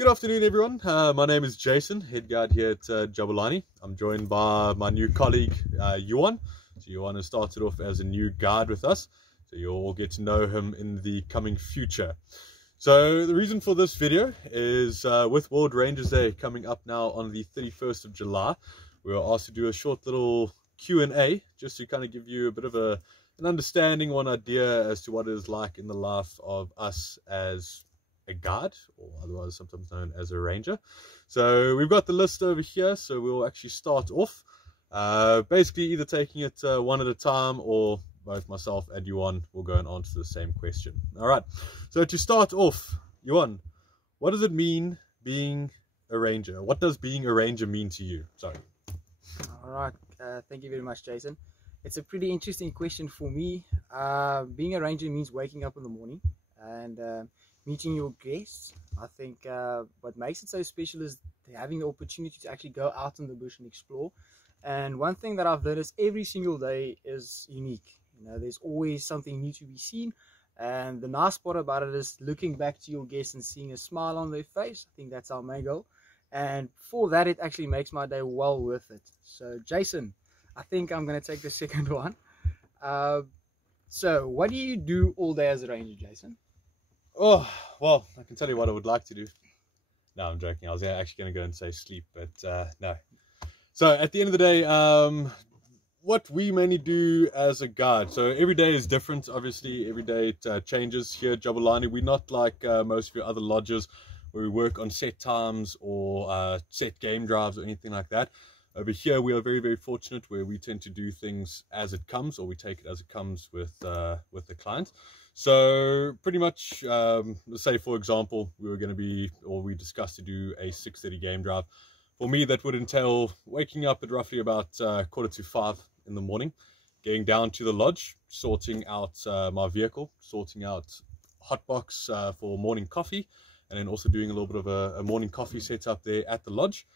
Good afternoon, everyone. My name is Jason, head guide here at Jabulani. I'm joined by my new colleague, Juan. So Juan has started off as a new guide with us, so you'll all get to know him in the coming future. So the reason for this video is with World Rangers Day coming up now on the 31st of July, we were asked to do a short little Q&A just to kind of give you a bit of an understanding or an idea as to what it is like in the life of us as a guide, or otherwise sometimes known as a ranger. So we've got the list over here, so we'll actually start off basically either taking it one at a time, or both myself and Juan will go and answer the same question. All right, so to start off, Juan, what does it mean being a ranger? What does being a ranger mean to you? Sorry. All right, thank you very much, Jason. It's a pretty interesting question for me. Being a ranger means waking up in the morning and meeting your guests. I think what makes it so special is having the opportunity to actually go out in the bush and explore. And one thing that I've noticed every single day is unique. You know, there's always something new to be seen. And the nice part about it is looking back to your guests and seeing a smile on their face. I think that's our main goal. And for that, it actually makes my day well worth it. So, Jason, I think I'm going to take the second one. So, what do you do all day as a ranger, Jason? Oh, well, I can tell you what I would like to do. No, I'm joking. I was actually going to go and say sleep, but no. So, at the end of the day, what we mainly do as a guide. So, every day is different, obviously. Every day it changes. Here at Jabulani, we're not like most of your other lodges where we work on set times or set game drives or anything like that. Over here, we are very, very fortunate where we tend to do things as it comes, or we take it as it comes with the client. So pretty much, let's say, for example, we discussed to do a 6:30 game drive. For me, that would entail waking up at roughly about 4:45 in the morning, getting down to the lodge, sorting out my vehicle, sorting out hot box for morning coffee, and then also doing a little bit of a morning coffee setup there at the lodge.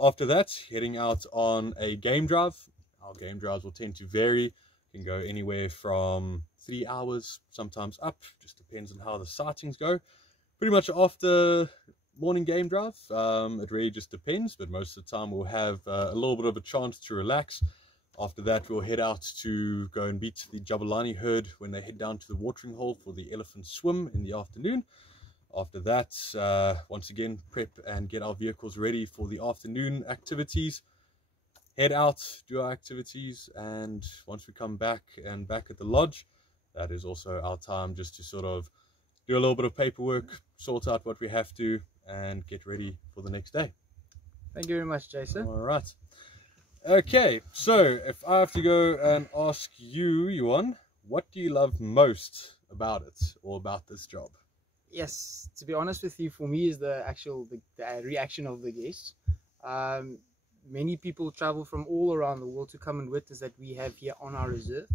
After that, heading out on a game drive. Our game drives will tend to vary. It can go anywhere from 3 hours, sometimes up, just depends on how the sightings go. Pretty much after morning game drive, it really just depends, but most of the time we'll have a little bit of a chance to relax. After that, we'll head out to go and beat the Jabulani herd when they head down to the watering hole for the elephant swim in the afternoon. After that, once again, prep and get our vehicles ready for the afternoon activities. Head out, do our activities, and once we come back at the lodge, that is also our time just to sort of do a little bit of paperwork, sort out what we have to, and get ready for the next day. Thank you very much, Jason. All right. Okay, so if I have to go and ask you, Juan, what do you love most about it, or about this job? Yes, to be honest with you, for me is the reaction of the guests. Many people travel from all around the world to come and witness that we have here on our reserve.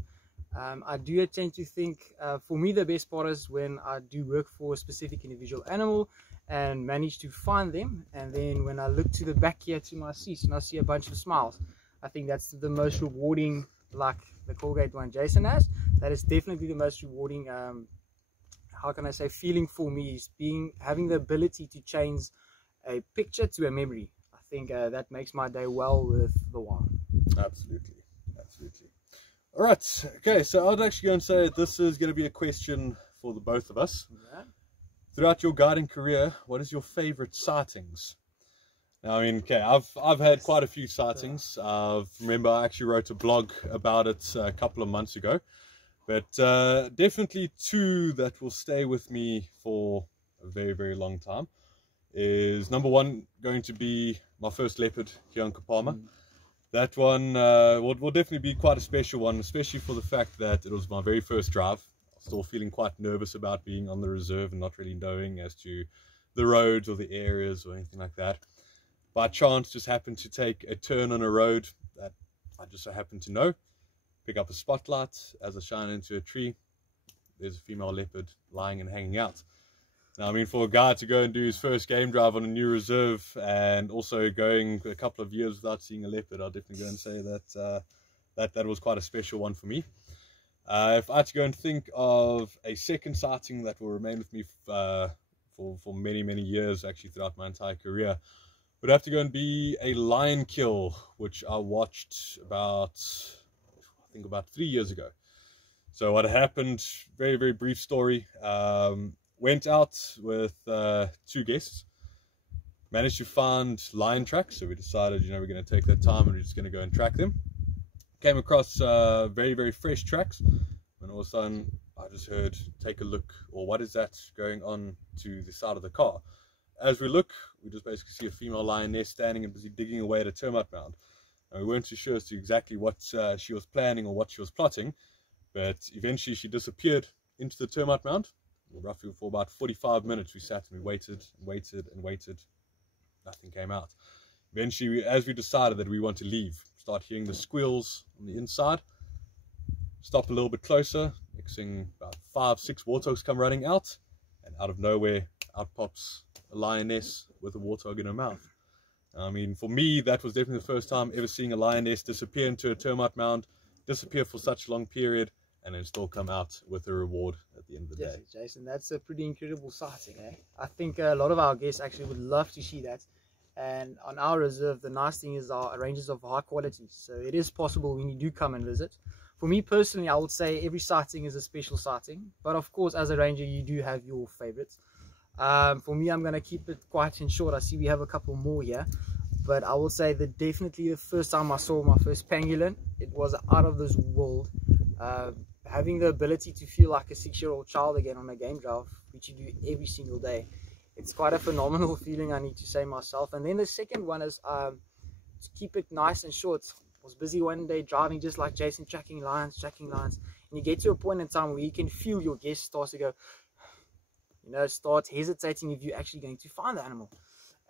I do tend to think, for me, the best part is when I do work for a specific individual animal and manage to find them, and then when I look to the back here to my seats and I see a bunch of smiles, I think that's the most rewarding, like the Colgate one Jason has. That is definitely the most rewarding how can I say, feeling for me, is having the ability to change a picture to a memory. I think that makes my day well worth the while. Absolutely, absolutely. All right, okay, so I'd actually go and say this is going to be a question for the both of us. Yeah. Throughout your guiding career, what is your favorite sightings? Now, I mean, okay, I've had quite a few sightings. Remember, I actually wrote a blog about it a couple of months ago. But definitely two that will stay with me for a very, very long time is number one going to be my first leopard here on Kapama. That one will definitely be quite a special one, especially for the fact that it was my very first drive. I was still feeling quite nervous about being on the reserve and not really knowing as to the roads or the areas or anything like that. By chance, just happened to take a turn on a road that I just so happened to know. Pick up a spotlight as I shine into a tree. There's a female leopard lying and hanging out. Now, I mean, for a guy to go and do his first game drive on a new reserve and also going a couple of years without seeing a leopard, I'll definitely go and say that that was quite a special one for me. If I had to go and think of a second sighting that will remain with me for many, many years, actually throughout my entire career, would have to go and be a lion kill, which I watched about 3 years ago. So what happened, very, very brief story, went out with 2 guests, managed to find lion tracks. So we decided, we're going to take that time and we're just going to go and track them. Came across very, very fresh tracks, and all of a sudden I just heard, take a look, or what is that going on to the side of the car? As we look, we just basically see a female lioness standing and busy digging away at a termite mound. And we weren't too sure as to exactly what she was planning or what she was plotting, but eventually she disappeared into the termite mound. Roughly for about 45 minutes we sat and we waited and waited and waited. Nothing came out. Eventually, as we decided that we want to leave, start hearing the squeals on the inside, stop a little bit closer. Next thing, about 5-6 warthogs come running out, and out of nowhere, out pops a lioness with a warthog in her mouth. I mean, for me, that was definitely the first time ever seeing a lioness disappear into a termite mound, disappear for such a long period, and then still come out with a reward at the end of the day. Jason, that's a pretty incredible sighting, eh? I think a lot of our guests actually would love to see that. And on our reserve, the nice thing is our rangers of high quality, so it is possible when you do come and visit. For me personally, I would say every sighting is a special sighting, but of course as a ranger you do have your favorites. For me, I'm going to keep it quite in short. I see we have a couple more here, but I will say that definitely the first time I saw my first pangolin, it was out of this world. Having the ability to feel like a 6-year-old child again on a game drive, which you do every single day, it's quite a phenomenal feeling, I need to say myself. And then the second one is to keep it nice and short. I was busy one day driving just like Jason, tracking lions, and you get to a point in time where you can feel your guest starts to go, start hesitating if you're actually going to find the animal.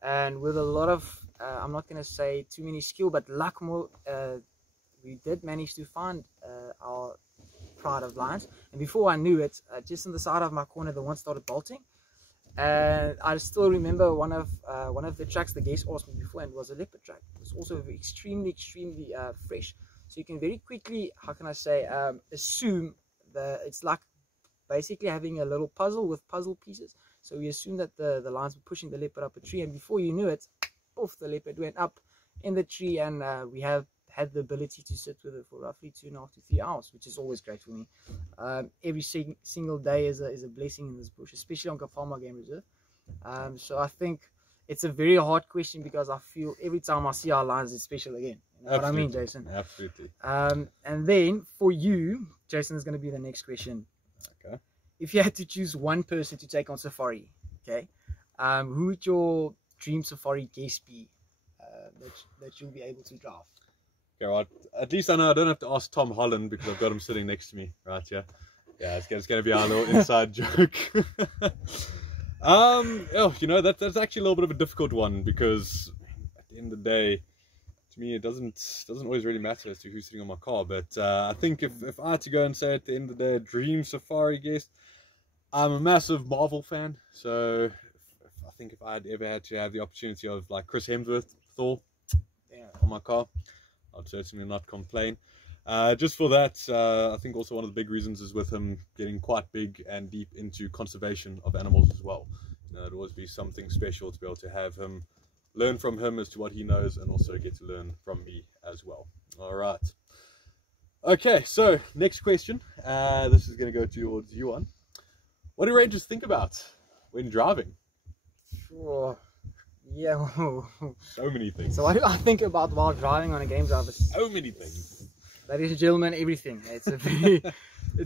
And with a lot of, I'm not going to say too many skill, but luck more, we did manage to find our pride of lions. And before I knew it, just on the side of my corner, the one started bolting. And I still remember one of the tracks the guest asked me before, and was a leopard track. It was also extremely fresh, so you can very quickly, how can I say, assume that it's like basically having a little puzzle with puzzle pieces. So we assumed that the lions were pushing the leopard up a tree, and before you knew it, poof, the leopard went up in the tree, and we have had the ability to sit with it for roughly 2.5 to 3 hours, which is always great for me. Every single day is a blessing in this bush, especially on Kapama Game Reserve. So I think it's a very hard question, because I feel every time I see our lions, it's special again. You know what I mean, Jason? Absolutely. And then for you, Jason, is going to be the next question. Okay. If you had to choose one person to take on safari, okay, who would your dream safari guest be that you'll be able to draft? Okay, right. At least I know I don't have to ask Tom Holland, because I've got him sitting next to me right here. Yeah, it's going to be our little inside joke. That's actually a little bit of a difficult one, because at the end of the day, to me, it doesn't always really matter as to who's sitting on my car. But I think if I had to go and say at the end of the day, a dream safari guest, I'm a massive Marvel fan. So I think if I had ever had to have the opportunity of like Chris Hemsworth, Thor, on my car, I'd certainly not complain. Just for that, I think also one of the big reasons is with him getting quite big and deep into conservation of animals as well. It'd always be something special to be able to have him, learn from him as to what he knows, and also get to learn from me as well. All right. Okay, so next question. This is going to go towards you, Juan. What do rangers think about when driving? Sure. Yeah. So many things. So what do I think about while driving on a game drive? So many things. Ladies and gentlemen, everything. It's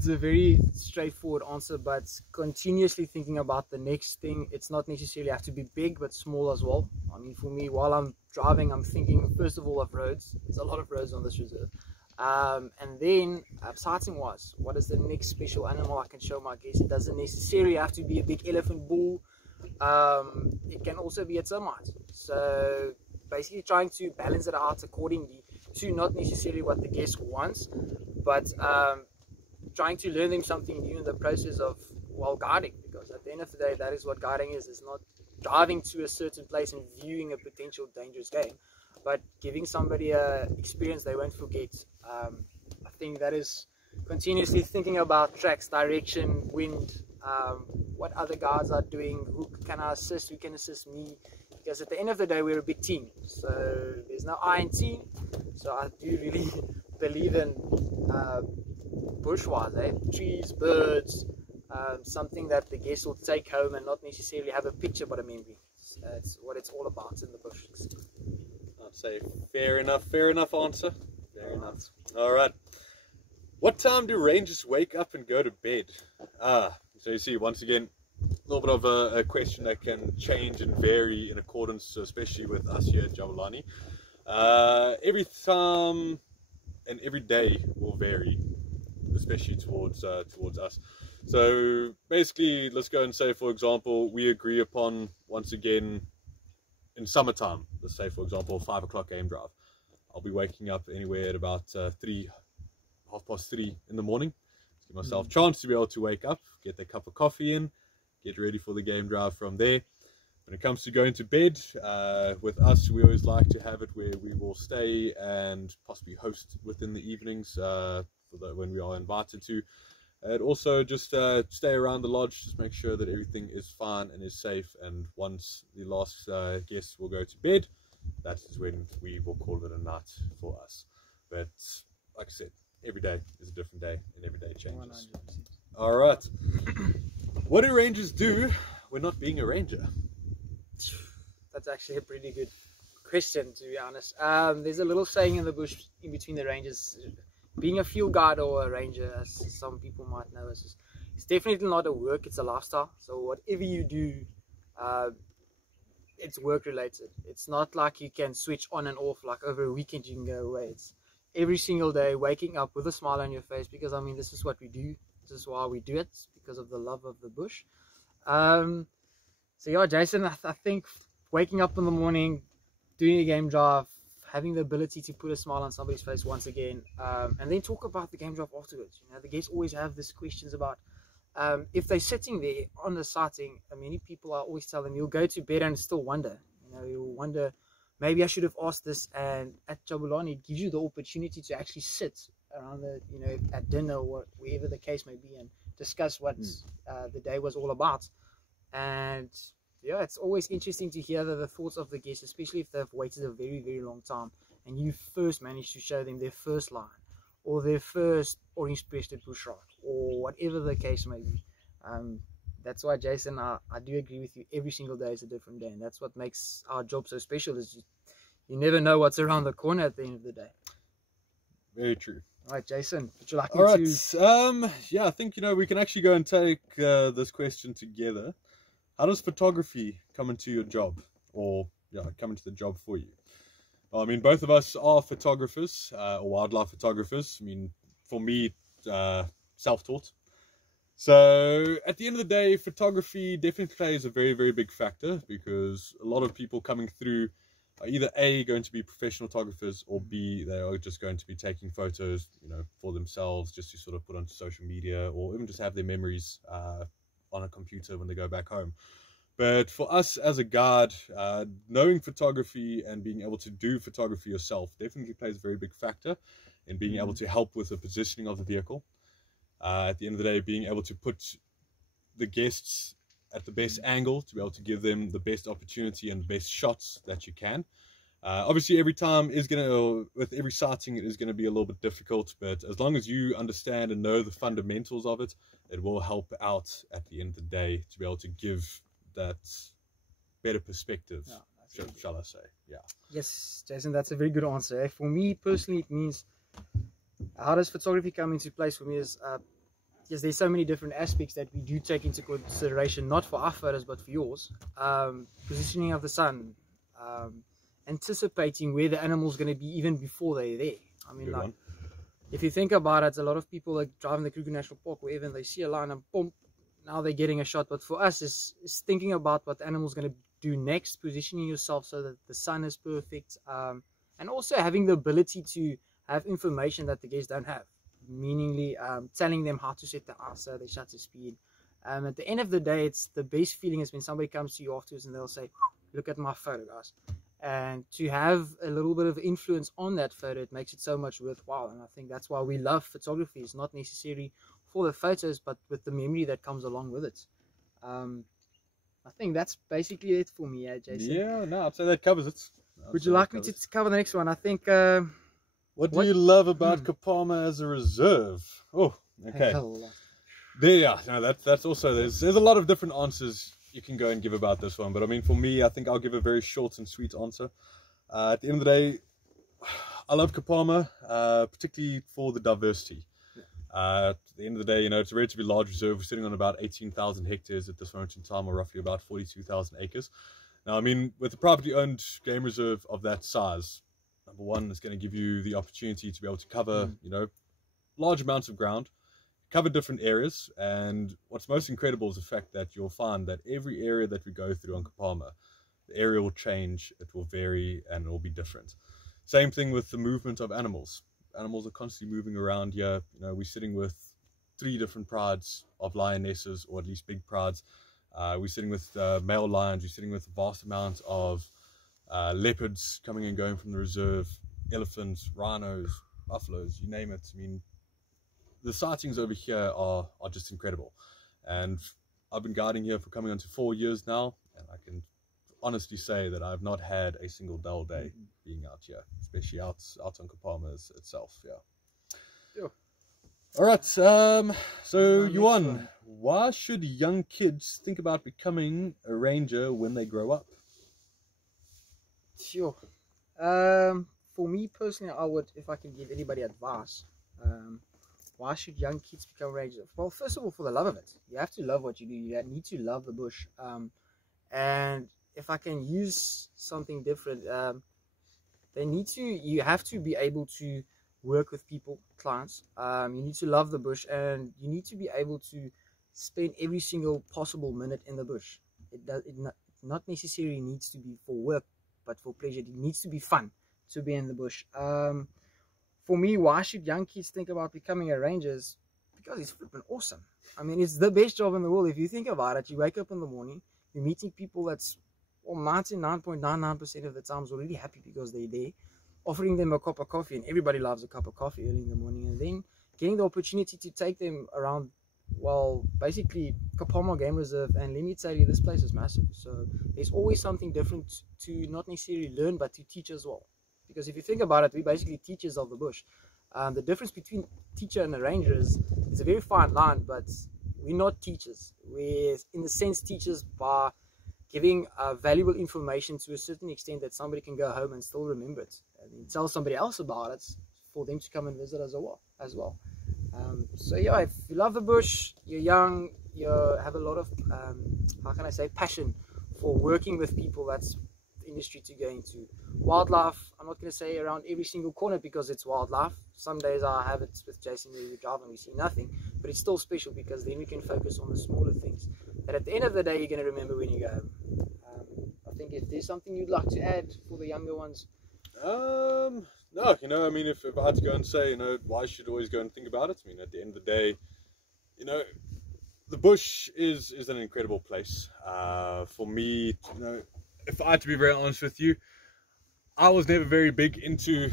a very straightforward answer, but continuously thinking about the next thing. It's not necessarily have to be big, but small as well. I mean, for me, while I'm driving, I'm thinking first of all of roads. There's a lot of roads on this reserve. And then sighting wise, what is the next special animal I can show my guests? It doesn't necessarily have to be a big elephant bull. It can also be a termite. So basically trying to balance it out accordingly to not necessarily what the guest wants, but trying to learn them something new in the process of guiding, because at the end of the day, that is what guiding is. It's not driving to a certain place and viewing a potential dangerous game, but giving somebody an experience they won't forget. I think that is continuously thinking about tracks, direction, wind, what other guys are doing, who can I assist, who can assist me, because at the end of the day we're a big team, so there's no I in team. So I do really believe in bushwise, trees, birds, something that the guests will take home and not necessarily have a picture but a memory. It's what it's all about in the bush. I'd say fair enough answer. Fair enough. All right. What time do rangers wake up and go to bed? So you see, once again, a little bit of a question that can change and vary in accordance, especially with us here at Jabulani. Every time and every day will vary, especially towards us. So basically, let's go and say, for example, we agree upon, once again, in summertime, let's say, for example, 5 o'clock game drive. I'll be waking up anywhere at about 3:30 in the morning. Give myself a chance to be able to wake up, get that cup of coffee in, get ready for the game drive from there. When it comes to going to bed, with us, we always like to have it where we will stay and possibly host within the evenings when we are invited to. And also just stay around the lodge, just make sure that everything is fine and is safe. And once the last guests will go to bed, that is when we will call it a night for us. But like I said, every day is a different day and every day changes. 100%. All right. What do rangers do when not being a ranger? That's actually a pretty good question, to be honest. There's a little saying in the bush in between the rangers. Being a field guide or a ranger, as some people might know, it's definitely not a work, it's a lifestyle. So whatever you do, it's work related. It's not like you can switch on and off, like over a weekend you can go away. It's every single day waking up with a smile on your face, because I mean, this is what we do. This is why we do it, because of the love of the bush. So yeah, Jason, I think waking up in the morning, doing a game drive, having the ability to put a smile on somebody's face once again, and then talk about the game drive afterwards. You know, the guests always have these questions about if they're sitting there on the sighting. Many people, I always tell them, you'll go to bed and still wonder. You know, you'll wonder, maybe I should have asked this. And at Jabulani, it gives you the opportunity to actually sit around the, you know, at dinner or wherever the case may be, and discuss what the day was all about. And yeah, it's always interesting to hear the thoughts of the guests, especially if they've waited a very, very long time and you first managed to show them their first line or their first orange-breasted bushrat or whatever the case may be. That's why, Jason, I do agree with you. Every single day is a different day, and that's what makes our job so special, is you never know what's around the corner at the end of the day. Very true. All right, Jason, would you like me to... yeah, I think, you know, we can actually go and take this question together. How does photography come into your job, or come into the job for you? I mean, both of us are photographers, or wildlife photographers. I mean, for me, self-taught. So at the end of the day, photography definitely plays a very, very big factor, because a lot of people coming through are either A, going to be professional photographers, or B, they are just going to be taking photos, you know, for themselves, just to sort of put onto social media, or even just have their memories on a computer when they go back home. But for us as a guide, knowing photography and being able to do photography yourself definitely plays a very big factor in being able to help with the positioning of the vehicle. At the end of the day, being able to put the guests at the best angle, to be able to give them the best opportunity and the best shots that you can. Obviously, every time is going to, with every sighting, it is going to be a little bit difficult, but as long as you understand and know the fundamentals of it, it will help out at the end of the day to be able to give that better perspective, shall I say. Yeah. Yes, Jason, that's a very good answer. For me personally, it means, how does photography come into place for me is, yes, there's so many different aspects that we do take into consideration, not for our photos, but for yours. Positioning of the sun, anticipating where the animal's going to be even before they're there. I mean, like, if you think about it, a lot of people like driving the Kruger National Park, wherever, and they see a line and boom, now they're getting a shot. But for us, is thinking about what the animal's going to do next, positioning yourself so that the sun is perfect, and also having the ability to have information that the guests don't have, meaningly telling them how to set the ISO, the shutter speed. At the end of the day, it's the best feeling is when somebody comes to you afterwards and they'll say, look at my photo, guys. And to have a little bit of influence on that photo, it makes it so much worthwhile. And I think that's why we love photography. It's not necessarily for the photos, but with the memory that comes along with it. I think that's basically it for me, Jason. Yeah, no, I'd say that covers it. Would you like me to cover the next one? I think. What do you love about Kapama as a reserve? Oh, okay. Yeah, no, that's also there's a lot of different answers you can go and give about this one, but I mean, for me, I think I'll give a very short and sweet answer. At the end of the day, I love Kapama, particularly for the diversity. At the end of the day, you know, it's a relatively large reserve. We're sitting on about 18,000 hectares at this moment in time, or roughly about 42,000 acres. Now, I mean, with a privately owned game reserve of that size, number one, it's going to give you the opportunity to be able to cover, you know, large amounts of ground, cover different areas. And what's most incredible is the fact that you'll find that every area that we go through on Kapama, the area will change, it will vary, and it will be different. Same thing with the movement of animals. Animals are constantly moving around here. You know, we're sitting with 3 different prides of lionesses, or at least big prides. We're sitting with male lions. We're sitting with vast amounts of leopards coming and going from the reserve, elephants, rhinos, buffaloes, you name it. I mean, the sightings over here are just incredible. And I've been guiding here for coming on to 4 years now, and I can honestly say that I've not had a single dull day being out here, especially out on Kapama itself. Yeah. All right. So Juan, why should young kids think about becoming a ranger when they grow up? Sure. For me personally, I would, if I can give anybody advice, why should young kids become rangers? Well, first of all, for the love of it. You have to love what you do. You need to love the bush. And if I can use something different, you have to be able to work with people, clients. You need to love the bush, and you need to be able to spend every single possible minute in the bush. It not necessarily needs to be for work, but for pleasure. It needs to be fun to be in the bush. For me, why should young kids think about becoming a ranger? Because it's flipping awesome. I mean, it's the best job in the world. If you think about it, you wake up in the morning, you're meeting people that's 99.99% of the time is already happy because they're there, offering them a cup of coffee, and everybody loves a cup of coffee early in the morning, and then getting the opportunity to take them around, well, basically Kapama Game Reserve. And let me tell you, this place is massive, so there's always something different to not necessarily learn, but to teach as well. Because if you think about it, we're basically teachers of the bush. The difference between teacher and a ranger is a very fine line, but we're not teachers. We're, in the sense, teachers by giving valuable information to a certain extent that somebody can go home and still remember it, and then tell somebody else about it for them to come and visit as well. So yeah, if you love the bush, you're young, you have a lot of how can I say, passion for working with people, that's the industry to go into. Wildlife, I'm not going to say around every single corner because it's wildlife. Some days I have it with Jason where we drive and we see nothing, but it's still special because then we can focus on the smaller things that at the end of the day you're going to remember when you go home. I think if there's something you'd like to add for the younger ones. No, you know, I mean, if I had to go and say, you know, why should always go and think about it? I mean, at the end of the day, you know, the bush is an incredible place. For me, you know, if I had to be very honest with you, I was never very big into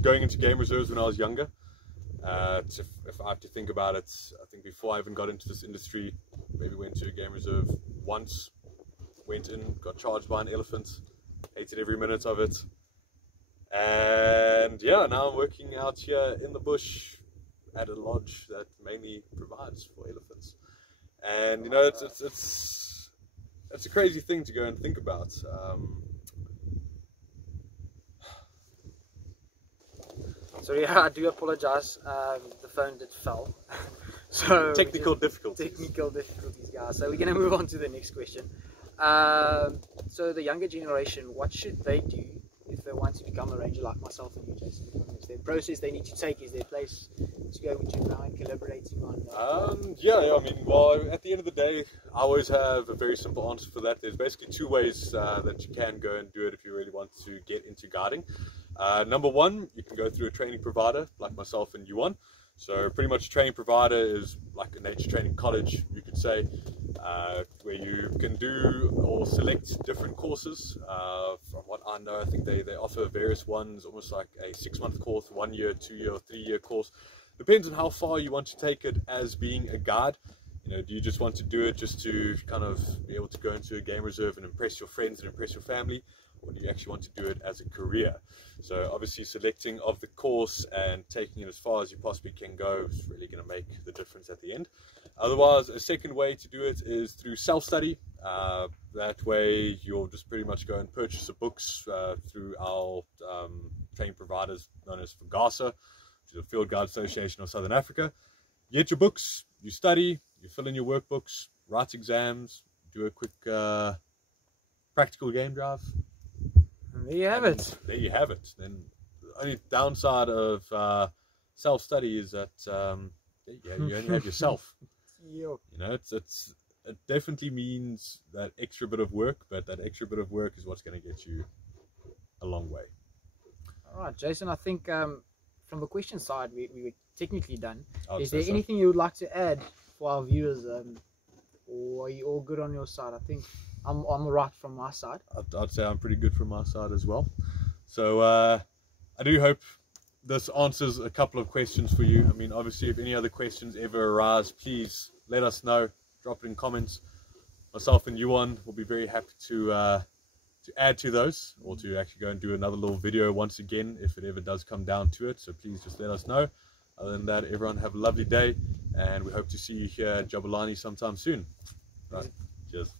going into game reserves when I was younger. If I have to think about it, I think before I even got into this industry, maybe went to a game reserve once, went in, got charged by an elephant, hated every minute of it. And yeah, now I'm working out here in the bush at a lodge that mainly provides for elephants. And you know, it's a crazy thing to go and think about. Sorry, I do apologize. The phone did fall. So technical difficulties, guys. So we're going to move on to the next question. So the younger generation, what should they do if they want to become a ranger like myself and you, Jason? Is there a process they need to take? Is there a place to go which you're now collaborating on? Yeah, I mean, well, at the end of the day, I always have a very simple answer for that. There's basically 2 ways that you can go and do it if you really want to get into guiding. Number one, you can go through a training provider like myself and Juan. So pretty much a training provider is like a nature training college, you could say, where you can do or select different courses. From what I know, I think they offer various ones, almost like a 6-month course, 1 year, 2 year, or 3 year course. Depends on how far you want to take it as being a guide. You know, do you just want to do it just to kind of be able to go into a game reserve and impress your friends and impress your family? Or do you actually want to do it as a career? So obviously selecting of the course and taking it as far as you possibly can go is really going to make the difference at the end. Otherwise, a second way to do it is through self-study. That way you'll just pretty much go and purchase the books through our training providers known as FGASA, which is the Field Guide Association of Southern Africa. You get your books, you study, you fill in your workbooks, write exams, do a quick practical game drive. And there you have it. There you have it. Then the only downside of self-study is that you only have yourself. You know, it definitely means that extra bit of work, but that extra bit of work is what's going to get you a long way. All right, Jason, I think from the question side, we were technically done. Is Say there so. anything you would like to add for our viewers, or are you all good on your side? I think I'm right from my side. I'd say I'm pretty good from my side as well. So I do hope this answers a couple of questions for you. I mean, obviously, if any other questions ever arise, please let us know. Drop it in comments. Myself and Juan will be very happy to add to those, or to actually go and do another little video once again if it ever does come down to it. So please just let us know. Other than that, everyone have a lovely day, and we hope to see you here at Jabulani sometime soon. Right. Cheers.